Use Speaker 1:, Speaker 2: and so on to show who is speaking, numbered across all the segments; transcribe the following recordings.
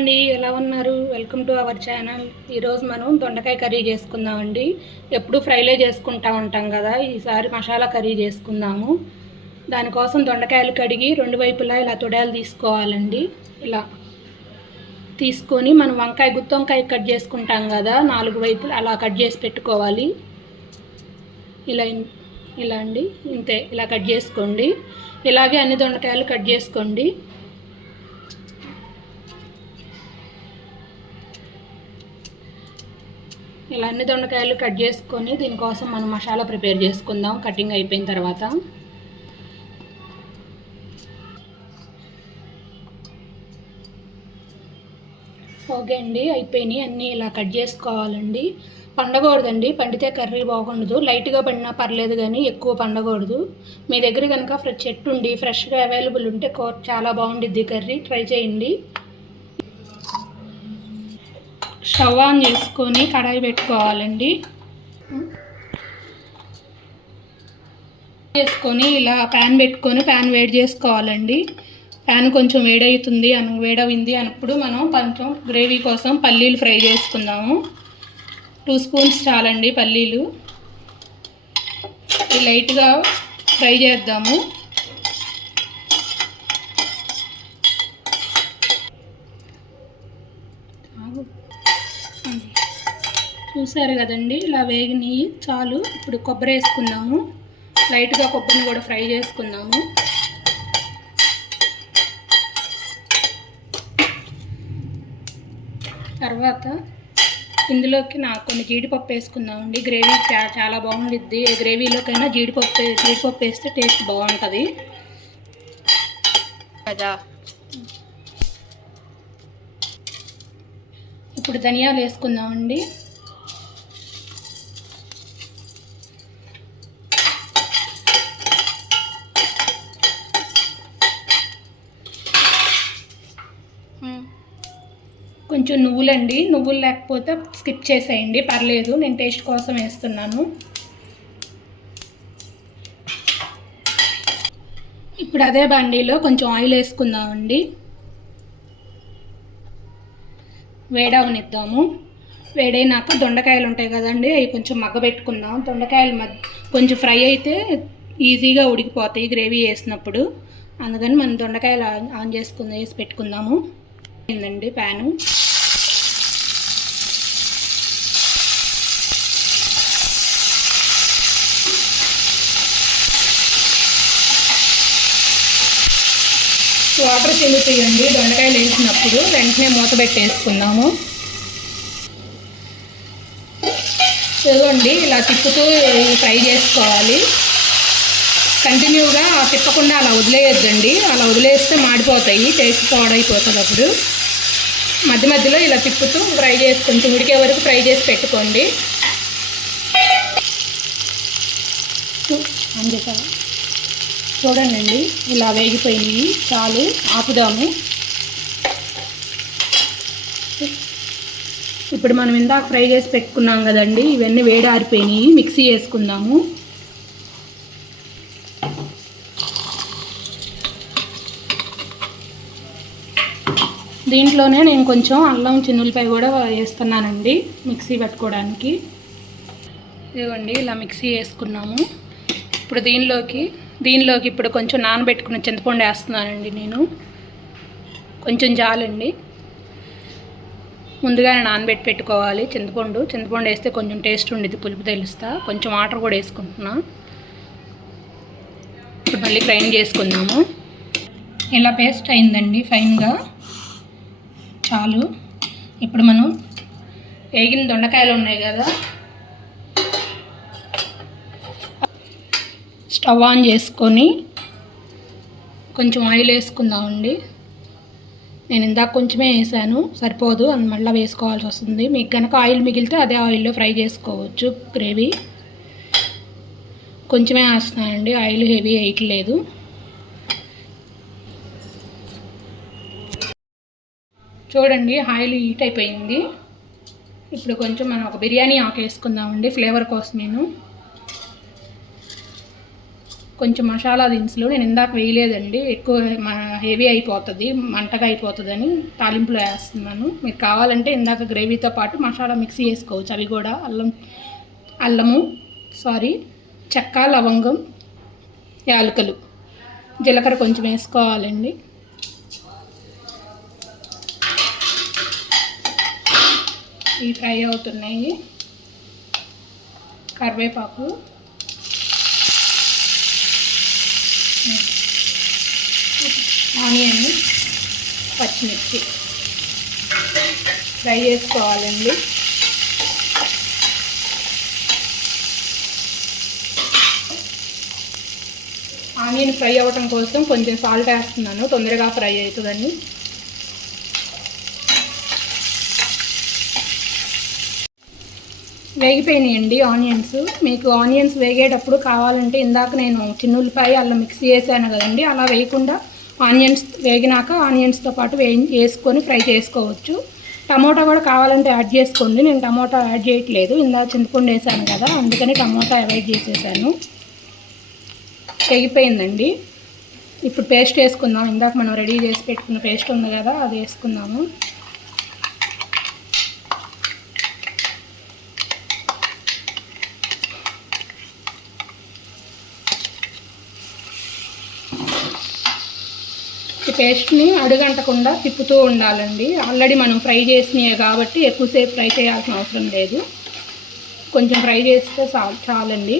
Speaker 1: అండి ఎలా ఉన్నారు? వెల్కమ్ టు అవర్ ఛానల్ ఈరోజు మనం దొండకాయ కర్రీ చేసుకుందామండి. ఎప్పుడు ఫ్రైలే చేసుకుంటా ఉంటాం కదా ఈసారి మసాలా కర్రీ చేసుకుందాము. దానికోసం దొండకాయలు కడిగి రెండు వైపులా ఇలా తొడాలు తీసుకోవాలండి. ఇలా తీసుకొని మనం వంకాయ గుత్తి వంకాయ కట్ చేసుకుంటాం కదా నాలుగు వైపులు అలా కట్ చేసి పెట్టుకోవాలి. ఇలా ఇలా అండి ఇంతే ఇలా కట్ చేసుకోండి. ఇలాగే అన్ని దొండకాయలు కట్ చేసుకోండి. ఇలా అన్ని దొండకాయలు కట్ చేసుకొని దీనికోసం మనం మసాలా ప్రిపేర్ చేసుకుందాం కటింగ్ అయిపోయిన తర్వాత. ఓకే అండి అయిపోయినాయి. అన్నీ ఇలా కట్ చేసుకోవాలండి. పండకూడదండి పండితే కర్రీ బాగుండదు. లైట్గా పండినా పర్లేదు కానీ ఎక్కువ పండకూడదు. మీ దగ్గర కనుక ఫ్రెష్ చెట్టు ఉండి ఫ్రెష్గా అవైలబుల్ ఉంటే కో చాలా బాగుండిద్ది కర్రీ. ట్రై చేయండి. స్టవ్ ఆన్ చేసుకొని కడాయి పెట్టుకోవాలండి. చేసుకొని ఇలా ప్యాన్ పెట్టుకొని ప్యాన్ వేడి చేసుకోవాలండి. ప్యాన్ కొంచెం వేడవుతుంది అను వేడవింది అన్నప్పుడు మనం కొంచెం గ్రేవీ కోసం పల్లీలు ఫ్రై చేసుకుందాము. టూ స్పూన్స్ చాలండి పల్లీలు. లైట్గా ఫ్రై చేద్దాము. చూసారు కదండి. ఇలా వేగినవి చాలు. ఇప్పుడు కొబ్బరి వేసుకుందాము. లైట్గా కొబ్బరిని కూడా ఫ్రై చేసుకుందాము. తర్వాత ఇందులోకి నాకు కొన్ని జీడిపప్పు వేసుకుందామండి. గ్రేవీ చా- చాలా బాగుండిద్ది. గ్రేవీలోకైనా జీడిపప్పు జీడిపప్పు వేస్తే టేస్ట్ బాగుంటుంది.
Speaker 2: కదా.
Speaker 1: ఇప్పుడు ధనియాలు వేసుకుందామండి కొంచెం నువ్వులండి. నువ్వులు లేకపోతే స్కిప్ చేసేయండి. పర్లేదు నేను టేస్ట్ కోసం వేస్తున్నాను. ఇప్పుడు అదే బండిలో కొంచెం ఆయిల్ వేసుకుందామండి. వేడవనిద్దాము. వేడైనాక దొండకాయలు ఉంటాయి కదండి అవి కొంచెం మగ్గబెట్టుకుందాం దొండకాయలు మ కొంచెం ఫ్రై అయితే ఈజీగా ఉడికిపోతాయి గ్రేవీ వేసినప్పుడు. అందుకని మనం దొండకాయలు ఆన్- చేసుకుందాం వేసి పెట్టుకుందాము. అయిందండి ప్యాను. వాటర్ చెల్లుతాయండి దొండకాయలు వేసినప్పుడు వెంటనే మూత పెట్టేసుకుందాము. ఇదిగోండి ఇలా తిప్పుతూ ఫ్రై చేసుకోవాలి. కంటిన్యూగా తిప్పకుండా అలా వదిలేయొద్దండి. అలా వదిలేస్తే మాడిపోతాయి. టేస్ట్ పాడైపోతుంది అప్పుడు. మధ్య మధ్యలో ఇలా తిప్పుతూ ఫ్రై చేసుకుంటూ ఉడికే వరకు ఫ్రై చేసి పెట్టుకోండి. చూ- చూడండి ఇలా వేగిపోయినాయి. చాలు ఆపుదాము. ఇప్పుడు మనం ఇందాక ఫ్రై చేసి పెట్టుకున్నాం కదండి ఇవన్నీ వేడారిపోయినాయి మిక్సీ వేసుకుందాము. దీంట్లోనే నేను కొంచెం అల్లం చిన్నులపై కూడా వేస్తున్నానండి మిక్సీ పట్టుకోవడానికి. ఇదిగోండి ఇలా మిక్సీ వేసుకున్నాము. ఇప్పుడు దీనిలోకి దీనిలోకి ఇప్పుడు కొంచెం నానబెట్టుకున్న చింతపండు వేస్తున్నానండి నేను. కొంచెం జాలండి. ముందుగానే నానబెట్టి పెట్టుకోవాలి చింతపండు. చింతపండు వేస్తే కొంచెం టేస్ట్ ఉండేది పులుపు తెలుస్తా. కొంచెం వాటర్ కూడా వేసుకుంటున్నా. ఇప్పుడు మళ్ళీ గ్రైండ్ చేసుకుందాము. ఇలా పేస్ట్ అయిందండి ఫైన్గా. చాలు. ఇప్పుడు మనం వేగిన దొండకాయలు ఉన్నాయి కదా స్టవ్ ఆన్ చేసుకొని కొంచెం ఆయిల్ వేసుకుందామండి. నేను ఇందాక కొంచెమే వేసాను సరిపోదు అని మళ్ళీ వేసుకోవాల్సి వస్తుంది. మీకు కనుక ఆయిల్ మిగిలితే అదే ఆయిల్లో ఫ్రై చేసుకోవచ్చు గ్రేవీ. కొంచెమే వేస్తున్నానండి ఆయిల్ హెవీ వేయట్లేదు చూడండి ఆయిల్ హీట్ అయిపోయింది. ఇప్పుడు కొంచెం మనం ఒక బిర్యానీ ఆకు వేసుకుందామండి ఫ్లేవర్ కోసం నేను. కొంచెం మసాలా దినుసులు నేను ఇందాక వేయలేదండి. ఎక్కువ హెవీ అయిపోతుంది మంటగా అయిపోతుందని తాలింపులో వేస్తున్నాను. మీకు కావాలంటే ఇందాక గ్రేవీతో పాటు మసాలా మిక్సీ వేసుకోవచ్చు అవి కూడా అల్లం అల్లము సారీ చెక్క లవంగం యాలకులు. జీలకర్ర కొంచెం వేసుకోవాలండి. ఇవి ఫ్రై అవుతున్నాయి. కరివేపాకు. ఆనియన్ పచ్చిమిర్చి. ఫ్రై చేసుకోవాలండి. ఆనియన్ ఫ్రై అవ్వటం కోసం కొంచెం సాల్ట్ వేస్తున్నాను. తొందరగా ఫ్రై అవుతుందని వేగిపోయినాయండి ఆనియన్స్. మీకు ఆనియన్స్ వేగేటప్పుడు కావాలంటే ఇందాక నేను చిన్నుల్లిపాయ అలా మిక్స్ వేసాను కదండి అలా వేయకుండా ఆనియన్స్ వేగినాక ఆనియన్స్తో పాటు వే వేసుకొని ఫ్రై చేసుకోవచ్చు. టమోటా కూడా కావాలంటే యాడ్ చేసుకోండి నేను టమోటా యాడ్ చేయట్లేదు. ఇందాక చింతపండు వేసాను కదా అందుకని టమోటా అవాయిడ్ చేసేసాను. వేగిపోయిందండి. ఇప్పుడు పేస్ట్ వేసుకుందాం. ఇందాక మనం రెడీ చేసి పెట్టుకున్న పేస్ట్ ఉంది కదా అది వేసుకుందాము. పేస్ట్ని అడుగంటకుండా తిప్పుతూ ఉండాలండి. ఆల్రెడీ మనం ఫ్రై చేసినాయి కాబట్టి ఎక్కువసేపు ఫ్రై చేయాల్సిన అవసరం లేదు. కొంచెం ఫ్రై చేస్తే చాలండి.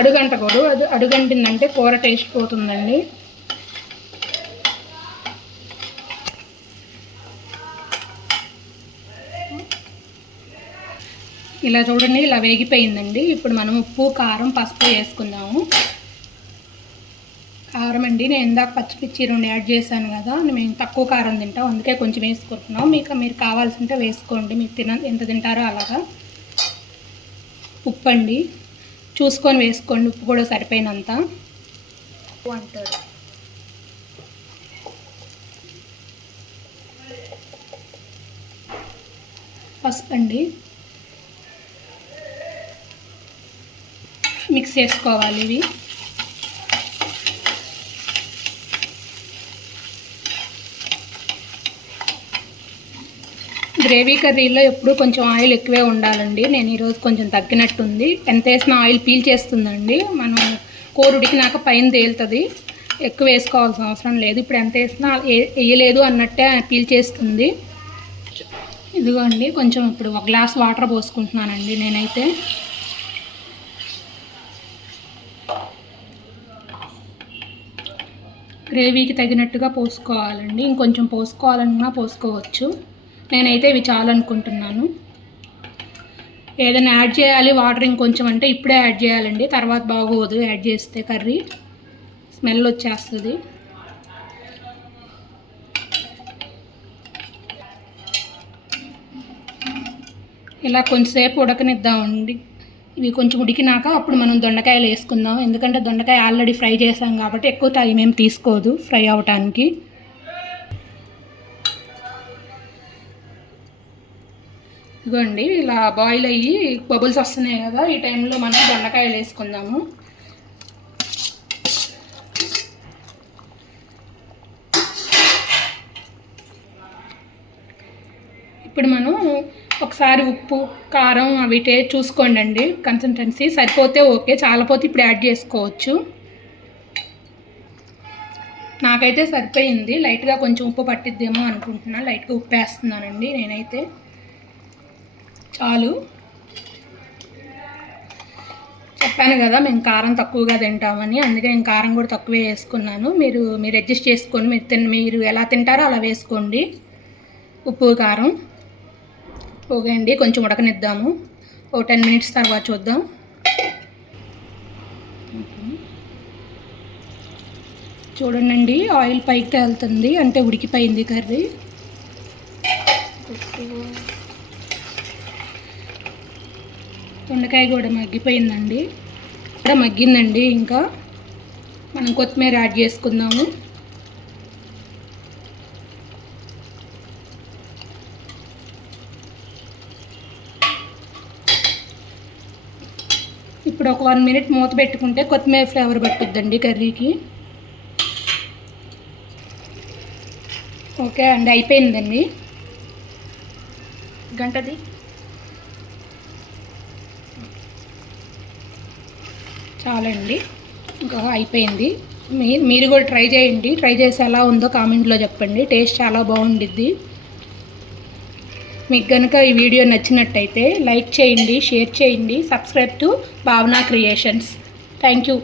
Speaker 1: అడుగంటకూడదు అది అడుగంటిందంటే కూర టేస్ట్ పోతుందండి. ఇలా చూడండి ఇలా వేగిపోయిందండి. ఇప్పుడు మనం ఉప్పు కారం పసుపు వేసుకుందాము. కారం అండి. నేను ఇందాక పచ్చిమిర్చి రెండు యాడ్ చేశాను కదా మేము తక్కువ కారం తింటాం అందుకే కొంచెం వేసుకుంటున్నాం మీకు మీరు కావాల్సింటే వేసుకోండి మీకు తిన ఎంత తింటారో అలాగా. ఉప్పు అండి చూసుకొని వేసుకోండి ఉప్పు కూడా సరిపోయినంత. అంటారు పసుపు అండి. మిక్స్ చేసుకోవాలి ఇవి. గ్రేవీ కర్రీలో ఎప్పుడు కొంచెం ఆయిల్ ఎక్కువే ఉండాలండి. నేను ఈరోజు కొంచెం తగ్గినట్టుంది. ఎంత వేసిన ఆయిల్ పీల్ చేస్తుందండి. మనం కూర ఉడికినాక పైన తేలుతుంది. ఎక్కువ వేసుకోవాల్సిన అవసరం లేదు. ఇప్పుడు ఎంత వేసినా వేయలేదు అన్నట్టే పీల్ చేస్తుంది. ఇదిగోండి కొంచెం ఇప్పుడు ఒక గ్లాస్ వాటర్ పోసుకుంటున్నానండి నేనైతే. గ్రేవీకి తగినట్టుగా పోసుకోవాలండి. ఇంకొంచెం పోసుకోవాలన్నా పోసుకోవచ్చు. నేనైతే ఇవి చాలనుకుంటున్నాను ఏదైనా యాడ్ చేయాలి వాటర్ ఇంకొంచెం అంటే ఇప్పుడే యాడ్ చేయాలండి. తర్వాత బాగోదు యాడ్ చేస్తే కర్రీ స్మెల్ వచ్చేస్తుంది. ఇలా కొంచెంసేపు ఉడకనిద్దామండి. ఇవి కొంచెం ఉడికినాక అప్పుడు మనం దొండకాయలు వేసుకుందాం. ఎందుకంటే దొండకాయ ఆల్రెడీ ఫ్రై చేసాం కాబట్టి ఎక్కువ టైం ఏం తీసుకోదు ఫ్రై అవటానికి. ఇదిగోండి ఇలా బాయిల్ అయ్యి బబుల్స్ వస్తున్నాయి కదా ఈ టైంలో మనం దొండకాయలు వేసుకుందాము. ఇప్పుడు మనం ఒకసారి ఉప్పు కారం అవి టే చూసుకోండి అండి కన్సిస్టెన్సీ సరిపోతే ఓకే చాలాపోతే ఇప్పుడు యాడ్ చేసుకోవచ్చు. నాకైతే సరిపోయింది లైట్గా కొంచెం ఉప్పు పట్టిద్దేమో అనుకుంటున్నాను లైట్గా ఉప్పు వేస్తున్నానండి నేనైతే. చాలు. చెప్పాను కదా మేము కారం తక్కువగా తింటామని అందుకే నేను కారం కూడా తక్కువే వేసుకున్నాను. మీరు మీరు అడ్జస్ట్ చేసుకొని మీరు తిన్ మీరు ఎలా తింటారో అలా వేసుకోండి. ఉప్పు కారం. ఓకే అండి కొంచెం ఉడకనిద్దాము. ఓ టెన్ మినిట్స్ తర్వాత చూద్దాం. చూడండి ఆయిల్ పైకి తేలుతుంది అంటే ఉడికిపోయింది కర్రీ. దొండకాయ కూడా మగ్గిపోయిందండి. ఇక్కడ మగ్గిందండి ఇంకా. మనం కొత్తిమీర యాడ్ చేసుకుందాము. ఇప్పుడు ఒక వన్ మినిట్ మూత పెట్టుకుంటే కొత్తిమీర ఫ్లేవర్ పట్టుద్దండి కర్రీకి. ఓకే అండి అయిపోయిందండి.
Speaker 2: గంటది?
Speaker 1: చాలండి. ఇంకా అయిపోయింది. మీ మీరు కూడా ట్రై చేయండి. ట్రై చేసి ఎలా ఉందో కామెంట్లో చెప్పండి. టేస్ట్ చాలా బాగుండిద్ది. మీకు కనుక ఈ వీడియో నచ్చినట్టయితే లైక్ చేయండి షేర్ చేయండి. Subscribe to Bhavana creations. Thank you.